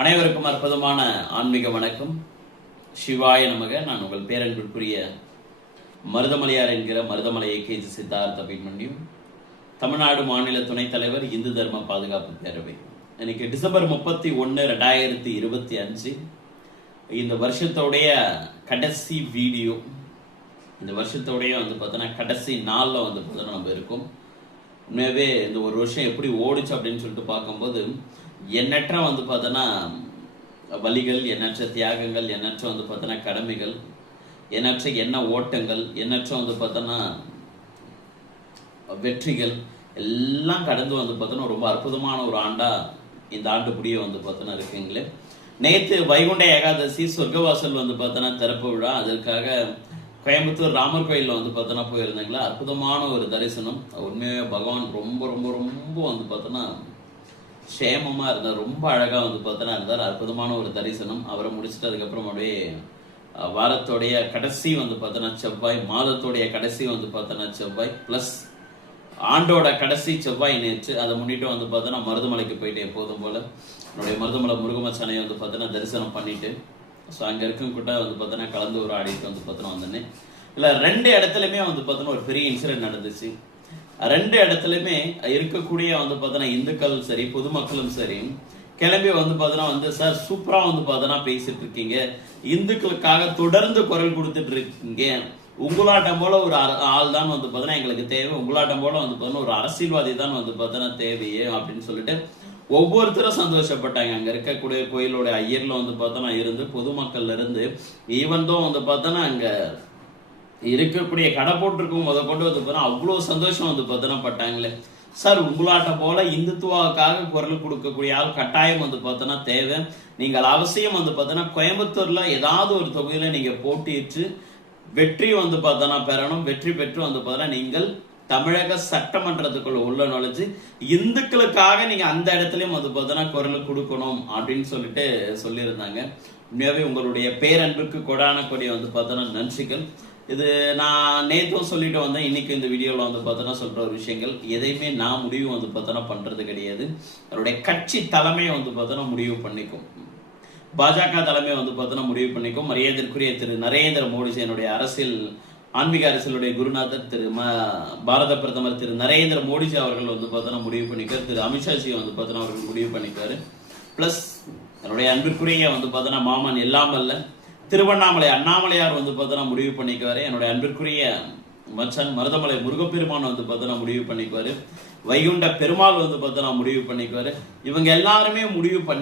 அனைவருக்கும் அற்புதமான ஆன்மீக வணக்கம். சிவாய நமக. நான் உங்கள் பேரன்பிற்குரிய மருதமலையார் என்கிற மருதமலை ஏகேஜி சித்தார்த்த அபிமன்யும், தமிழ்நாடு மாநில துணைத் தலைவர், இந்து தர்ம பாதுகாப்பு பேரவை. இன்னைக்கு டிசம்பர் 31, 2025. இந்த வருஷத்தோடைய கடைசி வீடியோ. இந்த வருஷத்தோடைய பார்த்தோன்னா கடைசி நாளில் பார்த்தோன்னா நம்ம இருக்கோம். உண்மையாகவே இந்த ஒரு வருஷம் எப்படி ஓடிச்சு அப்படின்னு சொல்லிட்டு பார்க்கும்போது எண்ணற்ற பார்த்தோன்னா வலிகள், எண்ணற்ற தியாகங்கள், எண்ணற்ற பார்த்தோன்னா கடமைகள், எண்ணற்ற எண்ண ஓட்டங்கள், எண்ணற்ற பார்த்தோன்னா வெற்றிகள் எல்லாம் கடந்து பார்த்தோன்னா ரொம்ப அற்புதமான ஒரு ஆண்டா இந்த ஆண்டு புடிய பார்த்தோன்னா இருக்குங்களே. நேற்று வைகுண்ட ஏகாதசி, சொர்க்கவாசல் பார்த்தோன்னா திறப்பு விழா. அதற்காக கோயம்புத்தூர் ராமர் கோயிலில் பார்த்தோன்னா போயிருந்தாங்களா. அற்புதமான ஒரு தரிசனம். உண்மையாக பகவான் ரொம்ப ரொம்ப ரொம்ப பார்த்தோன்னா சேமமாக இருந்தார். ரொம்ப அழகாக பார்த்தோன்னா இருந்தார். அற்புதமான ஒரு தரிசனம். அவரை முடிச்சுட்டு அதுக்கப்புறம் அப்படியே வாரத்தோடைய கடைசி பார்த்தோன்னா செவ்வாய், மாதத்தோடைய கடைசி பார்த்தோன்னா செவ்வாய், ப்ளஸ் ஆண்டோட கடைசி செவ்வாய் நேற்று. அதை முன்னிட்டு பார்த்தோன்னா மருதமலைக்கு போயிட்டு எப்போதும் போல் என்னுடைய மருதமலை முருகமச்சானையை பார்த்தோன்னா தரிசனம் பண்ணிட்டு, ஸோ அங்கே இருக்கும் கிட்ட பார்த்தோன்னா கலந்து ஒரு ஆடிட்டு பார்த்தோன்னா வந்தேன். இல்லை, 2 இடத்துலையுமே பார்த்தோன்னா ஒரு பெரிய இன்சிடென்ட் நடந்துச்சு. 2 இடத்துலையுமே இருக்கக்கூடிய பார்த்தோன்னா இந்துக்களும் சரி, பொதுமக்களும் சரி கிளம்பி பார்த்தோன்னா சார் சூப்பராக பார்த்தோன்னா பேசிட்டு இருக்கீங்க, இந்துக்களுக்காக தொடர்ந்து குரல் கொடுத்துட்டு இருக்கீங்க, உங்களாட்டம் போல ஒரு ஆள் தான் பார்த்தோன்னா எங்களுக்கு தேவை, உங்களாட்டம் போல பார்த்தோன்னா ஒரு அரசியல்வாதி தான் பார்த்தோன்னா தேவையே அப்படின்னு சொல்லிட்டு ஒவ்வொருத்தரும் சந்தோஷப்பட்டாங்க. அங்க இருக்கக்கூடிய கோயிலோட ஐயர்ல பார்த்தோன்னா இருந்து, பொதுமக்கள்ல இருந்து, ஈவன் தான் பார்த்தோன்னா அங்க இருக்கக்கூடிய கடை போட்டிருக்கும் முத கொண்டு பார்த்தோன்னா அவ்வளோ சந்தோஷம் பார்த்தோன்னா பட்டாங்களே. சார் உங்களாட்டம் போல இந்துத்துவாவுக்காக குரல் கொடுக்கக்கூடிய ஆள் கட்டாயம் பார்த்தோன்னா தேவை. நீங்கள் அவசியம் பார்த்தோன்னா கோயம்புத்தூர்ல ஏதாவது ஒரு தொகுதியில நீங்க போட்டியிட்டு வெற்றி பார்த்தோன்னா பெறணும். வெற்றி பெற்று பார்த்தோன்னா நீங்கள் தமிழக சட்டமன்றத்துக்குள்ள உள்ள நுழைஞ்சு இந்துக்களுக்காக நீங்க அந்த இடத்துலயும் பார்த்தோன்னா குரல் கொடுக்கணும் அப்படின்னு சொல்லிட்டு சொல்லியிருந்தாங்க. உண்மையாவே உங்களுடைய பேரன்புக்கு கொடான கொடி பார்த்தோன்னா நன்றிகள். இது நான் நேற்றும் சொல்லிட்டு வந்தேன். இன்னைக்கு இந்த வீடியோவில் பார்த்தோன்னா சொல்ற ஒரு விஷயங்கள் எதையுமே நான் முடிவு பார்த்தோன்னா பண்றது கிடையாது. அவருடைய கட்சி தலைமை பார்த்தோன்னா முடிவு பண்ணிக்கும். பாஜக தலைமை பார்த்தோன்னா முடிவு பண்ணிக்கும். மரியாதைக்குரிய திரு நரேந்திர மோடிஜி, என்னுடைய அரசியல் ஆன்மீக அரசியலுடைய குருநாதர் திரு பாரத பிரதமர் திரு நரேந்திர மோடிஜி அவர்கள் பார்த்தோன்னா முடிவு பண்ணிக்காரு. திரு அமித்ஷாஜி பார்த்தோன்னா அவர்கள் முடிவு பண்ணிக்காரு. பிளஸ் என்னுடைய அன்பிற்குரிய பார்த்தோன்னா மாமன் எல்லாம் அல்ல திருவண்ணாமலை அண்ணாமலையார் பார்த்தோன்னா முடிவு பண்ணிக்குவாரு. என்னுடைய அன்பிற்குரிய மச்சன் மருதமலை முருகப்பெருமான் பார்த்தோன்னா முடிவு பண்ணிக்குவாரு. வைகுண்ட பெருமாள் பார்த்தோன்னா முடிவு பண்ணிக்குவாரு. இவங்க எல்லாருமே முடிவு பண்ணி